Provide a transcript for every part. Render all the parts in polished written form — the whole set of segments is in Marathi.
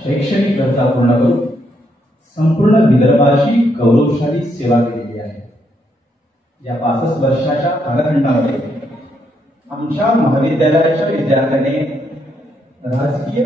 शैक्षणिक गरजा पूर्ण करून संपूर्ण विदर्भाची गौरवशाली सेवा केलेली आहे। या 65 वर्षाच्या कालखंडामध्ये आमच्या महाविद्यालयाच्या विद्यार्थ्यांनी राजकीय,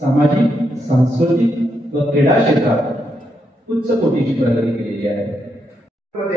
सामाजिक, सांस्कृतिक व क्रीडा क्षेत्रात उच्च कोटीची प्रगती केलेली आहे।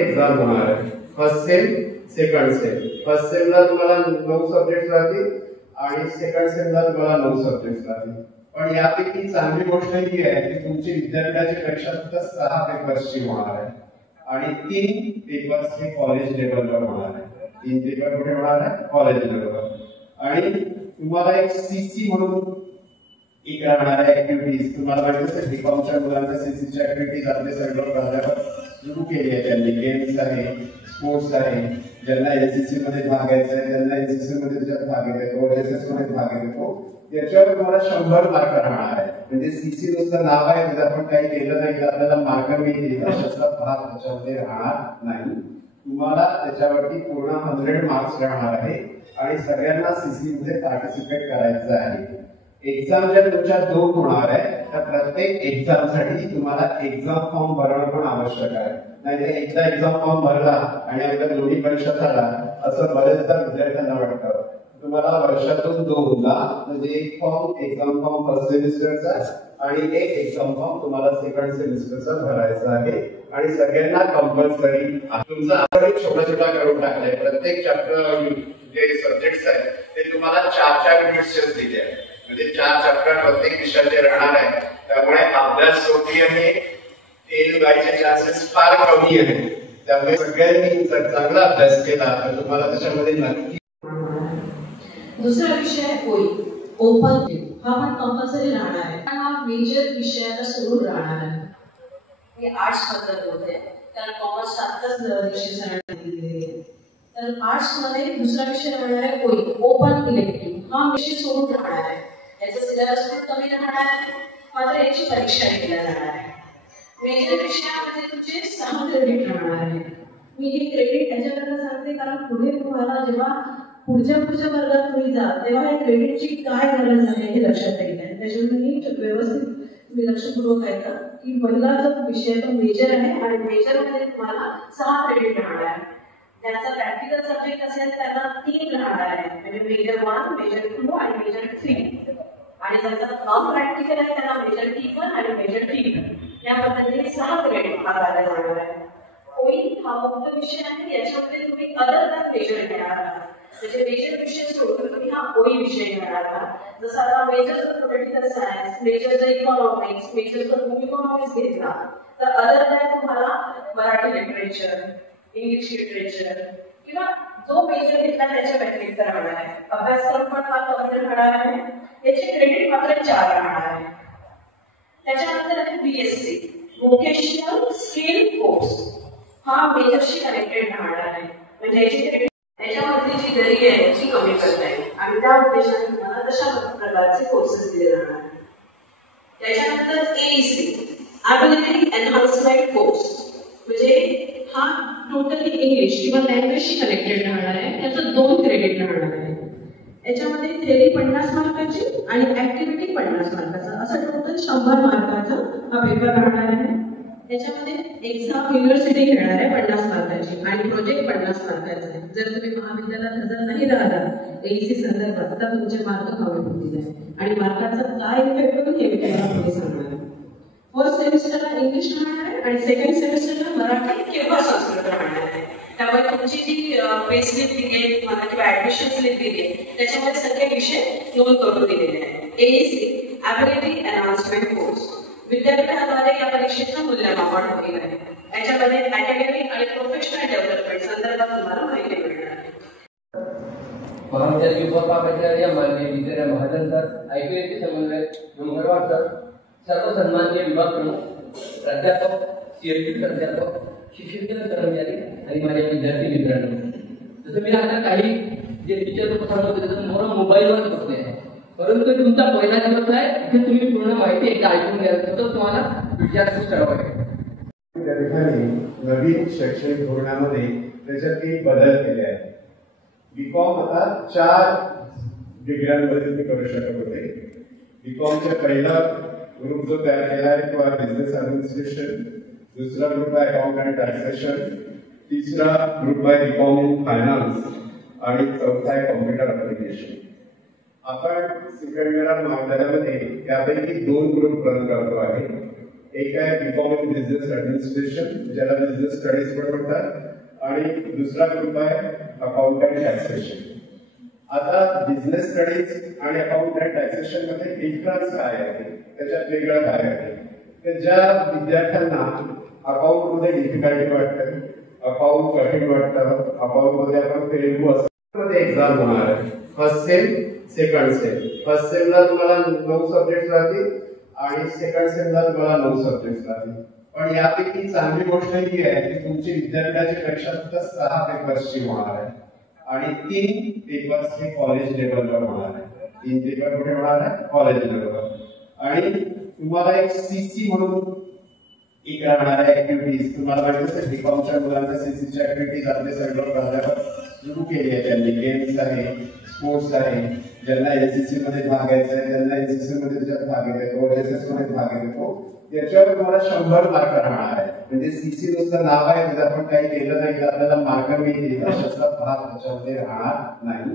एक्झाम होणार आहे, first sem, second sem. First सेमला तुम्हाला 9 सब्जेक्ट राहतील आणि सेकंड सेमला तुम्हाला 9 सब्जेक्ट राहतील। पण यापैकी चांगली गोष्ट ही आहे की तुमची विद्यापीठाची परीक्षा फक्त 6 पेपर्सची होणार आहे आणि 3 पेपर्स हे कॉलेज लेवलवर होणार आहे। 3 पेपर कुठे होणार आहे? कॉलेज लेवलवर। आणि तुम्हाला एक सीसी म्हणून एक राहणार आहे ऍक्टिव्हिटीज। तुम्हाला माहिती असेल बीकॉमच्या मुलांच्या सीसीच्या ऍक्टिव्हिटीज आपले सर्व प्राध्यापक सुरू केली आहे। त्यांनी गेम्स आहे, स्पोर्ट्स आहे, ज्यांना एनसीसी मध्ये भाग घ्यायचा आहे त्यांना एनसीसी मध्ये त्याच्यात भाग घेतो, एसएस मध्ये भाग घेतो, याच्यावर तुम्हाला 100 मार्क राहणार आहे। म्हणजे सीसी नुसतं नाव आहे, जर आपण काही केलं नाही तर आपल्याला मार्क मिळतील अशाचा भाग त्याच्यामध्ये राहणार नाही। तुम्हाला त्याच्यावरती पूर्ण 100 मार्क्स राहणार आहे आणि सगळ्यांना सीसी मध्ये पार्टिसिपेट करायचं आहे। एक्झाम ज्या तुमच्या 2 होणार आहे त्या प्रत्येक एक्झाम साठी तुम्हाला एक्झाम फॉर्म भरणं पण आवश्यक आहे। नाही एकदा एक्झाम फॉर्म भरला आणि आपल्या दोन्ही परीक्षा झाला असं बरेचदा विद्यार्थ्यांना वाटतं। तुम्हाला वर्षातून 2दा म्हणजे एक फॉर्म एक्झाम फॉर्म फर्स्ट सेमिस्टरचा आणि एक एक्झाम फॉर्म तुम्हाला सेकंड सेमिस्टरचा भरायचा आहे आणि सगळ्यांना कंपल्सरी तुमचा आपण एक छोटा करून टाकलाय। प्रत्येक चॅप्टर जे सब्जेक्ट्स आहेत ते तुम्हाला 4 युनिट्स दिले आहेत, म्हणजे 4 चॅप्टर प्रत्येक विषयाचे राहणार आहे। त्यामुळे अभ्यास सोपी आहे, फेल व्हायचे चान्सेस फार कमी आहेत। त्यामुळे सगळ्यांनी जर चांगला अभ्यास केला तर तुम्हाला त्याच्यामध्ये नक्की। दुसरा विषय आहे ओई, ओपन हा पण कंपल्सरी राहणार आहे। हा मेजर विषयाचा सोडून राहणार आहे। हे आर्ट्स बद्दल होते, कारण कॉमर्स आत्ताच विषय दिलेले। तर आर्ट्स मध्ये दुसरा विषय राहणार आहे ओई, ओपन इलेक्टिव्ह हा विषय सोडून राहणार आहे। याचा सिलेबस खूप कमी राहणार आहे, मात्र याची परीक्षा केल्या जाणार आहे। मेजर विषयामध्ये तुमचे 6 क्रेडिट राहणार आहे। मी हे क्रेडिट याच्याकरता सांगते कारण पुढे तुम्हाला जेव्हा पुढच्या वर्गात तुम्ही जा तेव्हा या क्रेडिटची काय गरज आहे हे लक्षात येईल। त्याच्यामुळे नीट व्यवस्थित तुम्ही लक्षपूर्वक ऐका की पहिला जो विषय तो मेजर आहे आणि मेजर मध्ये तुम्हाला 6 क्रेडिट राहणार आहे। त्याचा प्रॅक्टिकल सब्जेक्ट असेल त्याला 3 राहणार आहे, म्हणजे मेजर 1, मेजर 2 आणि मेजर 3। आणि ज्याचा नॉन प्रॅक्टिकल आहे त्याला मेजर T1 आणि मेजर T2 या पद्धतीने 6 क्रेडिट आकारले जाणार आहे। ओई हा मुक्त विषय आहे, याच्यामध्ये तुम्ही अदर दॅन मेजर घेणार आहात, म्हणजे मेजर विषय सोडून तुम्ही हा ओई विषय घेणार आहात। जसं आता मेजर जर पॉलिटिकल सायन्स, मेजर जर इकॉनॉमिक्स, मेजर जर होम इकॉनॉमिक्स घेतला तर अदर दॅन तुम्हाला मराठी लिटरेचर, इंग्लिश लिटरेचर किंवा जो मेजर घेतला त्याच्या व्यतिरिक्त राहणार आहे। अभ्यासक्रम पण फार कमी राहणार आहे, याचे क्रेडिट मात्र 4 राहणार आहे। त्याच्यानंतर आहे बीएससी व्होकेशनल स्किल कोर्स, हा मेजरशी कनेक्टेड राहणार आहे, म्हणजे याची याच्यामधली जी गरी आहे याची कमी करता येईल आणि त्या उद्देशाने तुम्हाला तशा प्रकारचे कोर्सेस दिले जाणार आहेत। त्याच्यानंतर एईसी ॲबिलिटी एनहान्समेंट कोर्स, म्हणजे हा टोटली इंग्लिश किंवा लँग्वेजशी कनेक्टेड राहणार आहे। त्याचं 2 क्रेडिट राहणार आहे। याच्यामध्ये थेअरी 50 मार्काची आणि ऍक्टिव्हिटी 50 मार्काचा, असं टोटल 100 मार्काचा हा पेपर राहणार आहे। त्याच्यामध्ये एक्झाम युनिव्हर्सिटी घेणार आहे 50 मार्काची आणि प्रोजेक्ट 50 मार्काचा आहे। जर तुम्ही महाविद्यालयात हजर नाही राहिला एईसी संदर्भात तर तुमचे मार्क कमी होतील आणि मार्काचा काय इफेक्ट होतो हे मी तुम्हाला पुढे सांगणार आहे। फर्स्ट सेमिस्टरला इंग्लिश राहणार आहे आणि सेकंड सेमिस्टरला मराठी किंवा संस्कृत राहणार आहे। त्यामुळे तुमची जी पे स्लिप दिली आहे तुम्हाला किंवा ऍडमिशन स्लिप दिली आहे त्याच्यामध्ये सगळे विषय नोंद करून दिलेले आहेत। एईसी ॲबिलिटी एनहान्समेंट कोर्स विद्यापीठाद्वारे या परीक्षेचं मूल्यमापन होईल आहे। याच्यामध्ये अकॅडमिक आणि प्रोफेशनल डेव्हलपमेंट संदर्भात तुम्हाला माहिती मिळणार आहे। महाविद्यालय उपप्राचार्य माननीय विद्यार्थी महाजन सर, आयपीएसचे समन्वयक डोंगरवाड सर, सर्व सन्माननीय विभाग प्रमुख, प्राध्यापक, सीएसटी प्राध्यापक, शिक्षण कर्मचारी आणि माझ्या विद्यार्थी मित्रांनो, जसं मी आता काही जे टीचर लोक सांगत होते तसं मोबाईलवर बघते, परंतु तुमचा पहिला दिवस आहे इथे तुम्ही पूर्ण माहिती एकदा ऐकून घ्यायचं तर तुम्हाला विचारपूस करावं लागेल। त्या ठिकाणी नवीन शैक्षणिक धोरणामध्ये त्याच्यात काही बदल केले आहेत। बीकॉम आता 4 डिग्र्यांमध्ये तुम्ही करू शकत होते। बीकॉमच्या पहिलं ग्रुप जो तयार केला आहे तो आहे बिझनेस ऍडमिनिस्ट्रेशन, दुसरा ग्रुप आहे अकाउंट अँड टॅक्सेशन, तिसरा ग्रुप आहे बीकॉम इन फायनान्स आणि चौथा आहे कॉम्प्युटर ऍप्लिकेशन. आपण सिकंदरा महाविद्यालयामध्ये त्यापैकी 2 ग्रुप रन करतो आहे. एक आहे बीकॉम इन बिझनेस ऍडमिनिस्ट्रेशन ज्याला बिझनेस स्टडीज पण म्हणतात आणि दुसरा ग्रुप आहे अकाउंट अँड टॅक्सेशन. आता बिझनेस स्टडीज आणि अकाउंट अँड टॅक्सेशन मध्ये डिफरन्स काय आहे, त्याच्यात वेगळं काय आहे, तर ज्या विद्यार्थ्यांना अकाउंट मध्ये डिफिकल्टी वाटते, अकाउंट कठीण वाटतं, अकाउंट मध्ये आपण तेलुगू मध्ये एक्झाम होणार आहे. First sem second sem. First सेमला तुम्हाला 9 सब्जेक्ट राहतील आणि सेकंड सेमला तुम्हाला 9 सब्जेक्ट राहतील. पण यापैकी चांगली गोष्ट ही आहे की तुमची विद्यापीठाची परीक्षा फक्त 6 पेपर्सची होणार आहे आणि 3 पेपर्स हे कॉलेज लेवलवर होणार आहे. 3 पेपर कुठे होणार आहे? कॉलेज लेवलवर. आणि तुम्हाला एक सीसी म्हणून एक राहणार आहे ऍक्टिव्हिटीज. तुम्हाला माहिती असेल बीकॉमच्या मुलांच्या सीसीच्या ऍक्टिव्हिटीज आपले सर्व प्राध्यापक सुरू केली आहे. त्यांनी गेम्स आहे, स्पोर्ट्स आहे, ज्यांना एनसीसी मध्ये भाग घ्यायचा आहे त्यांना एनसीसी मध्ये त्याच्यात भाग घेतो, एसएस मध्ये भाग घेतो. त्याच्यावर तुम्हाला 100 मार्क राहणार आहे. म्हणजे सीसी नुसतं नाव आहे, त्याचं आपण काही केलं नाही तर आपल्याला मार्क मिळतील अशाचा भाग त्याच्यामध्ये राहणार नाही.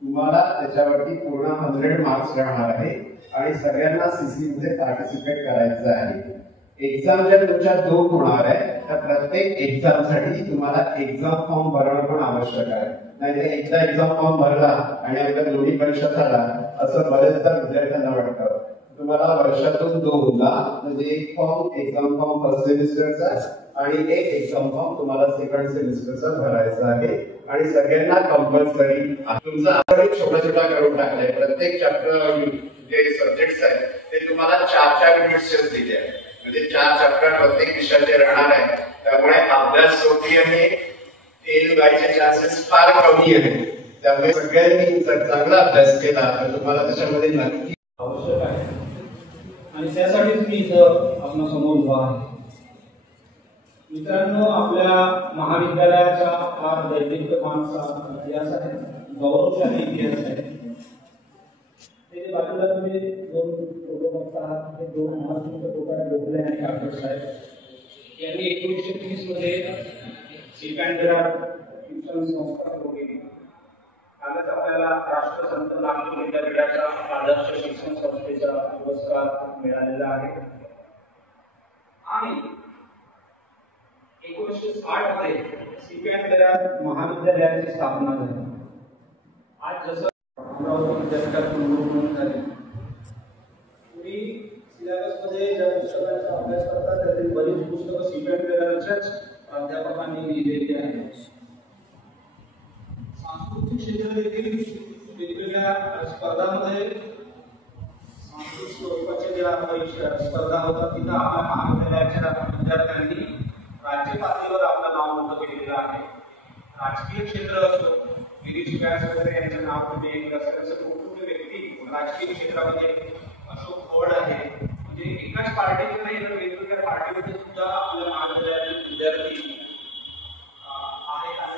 तुम्हाला त्याच्यावरती पूर्ण 100 मार्क्स राहणार आहे आणि सगळ्यांना सीसी मध्ये पार्टिसिपेट करायचं आहे. एक्झाम ज्या तुमच्या 2 होणार आहे त्या प्रत्येक एक्झाम साठी तुम्हाला एक्झाम फॉर्म भरणं पण आवश्यक आहे. नाही एकदा एक्झाम फॉर्म भरला आणि आपल्या दोन्ही परीक्षा झाला असं बरेचदा विद्यार्थ्यांना वाटतं. तुम्हाला वर्षातून 2दा म्हणजे एक फॉर्म एक्झाम फॉर्म फर्स्ट सेमिस्टरचा आणि एक एक्झाम फॉर्म तुम्हाला सेकंड सेमिस्टरचा भरायचा आहे आणि सगळ्यांना कंपल्सरी तुमचा आपण छोटा छोटा करून टाकलाय. प्रत्येक चॅप्टर जे सब्जेक्ट्स आहेत ते तुम्हाला 4-4 युनिट्स दिले आहेत. म्हणजे 4 चॅप्टर प्रत्येक विषयाचे राहणार आहे. त्यामुळे अभ्यास सोपी आहे, फेल व्हायचे चान्सेस फार कमी आहेत. त्यामुळे सगळ्यांनी जर चांगला अभ्यास केला तर तुम्हाला त्याच्यामध्ये नक्की आवश्यक आहे आणि त्यासाठीच मी इथं आपल्यासमोर उभा आहे. मित्रांनो, आपल्या महाविद्यालयाचा हा दैदिप्यमानचा इतिहास आहे, गौरवशाली इतिहास आहे. ते बाजूला तुम्ही 2 फोटो बघता आहात, ते 2 महाराष्ट्राचे फोटो आहेत, गोखले आणि काकडे साहेब यांनी 1930 मध्ये सिकंदरा शिक्षण संस्था सुरू केली. कालच आपल्याला राष्ट्रसंत नागपूर विद्यापीठाचा आदर्श शिक्षण संस्थेचा पुरस्कार मिळालेला आहे. आणि 1960 मध्ये सिकंदरा महाविद्यालयाची स्थापना झाली. आज जसं अमरावती विद्यापीठात म्हणून झाली. तुम्ही सिलेबस मध्ये ज्या पुस्तकांचा अभ्यास करता त्यातील बरीच पुस्तकं सिकंदराच्याच प्राध्यापकांनी लिहिलेली आहेत. सांस्कृतिक क्षेत्रात देखील वेगवेगळ्या स्पर्धांमध्ये सांस्कृतिक स्वरूपाच्या ज्या परीक्षा स्पर्धा होतात तिथं आपल्या महाविद्यालयाच्या विद्यार्थ्यांनी राज्य पातळीवर आपलं नाव मोठं केलेलं आहे. राजकीय क्षेत्र असो, गिरीश व्यास वगैरे यांचं नाव तुम्ही एक असं कुठे व्यक्ती राजकीय क्षेत्रामध्ये अशोक फड आहे. म्हणजे एकाच पार्टीचे नाही तर वेगवेगळ्या पार्टीमध्ये सुद्धा आपल्या महाविद्यालयातील विद्यार्थी आहेत.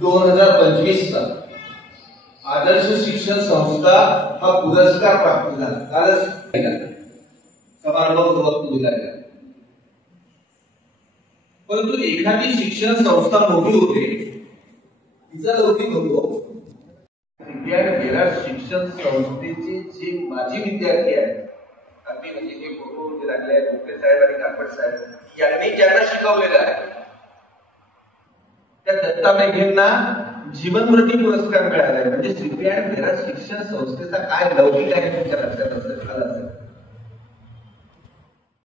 2025 चा आदर्श शिक्षण संस्था हा पुरस्कार प्राप्त झाला. कालच समारंभपूर्वक दिला गेला. परंतु एखादी शिक्षण संस्था मोठी होते तिचा लौकिक होतो. विद्यार्थ्याला शिक्षण संस्थेचे जे माजी विद्यार्थी आहेत, अगदी म्हणजे जे फोटो जे लागले आहेत गोखले साहेब आणि कापड साहेब यांनी ज्यांना शिकवलेलं आहे त्या दत्ता मेघेंना जीवनमृती पुरस्कार मिळाला आहे. म्हणजे सीपीआय शिक्षण संस्थेचा काय लौकिक आहे तुमच्या लक्षात असेल.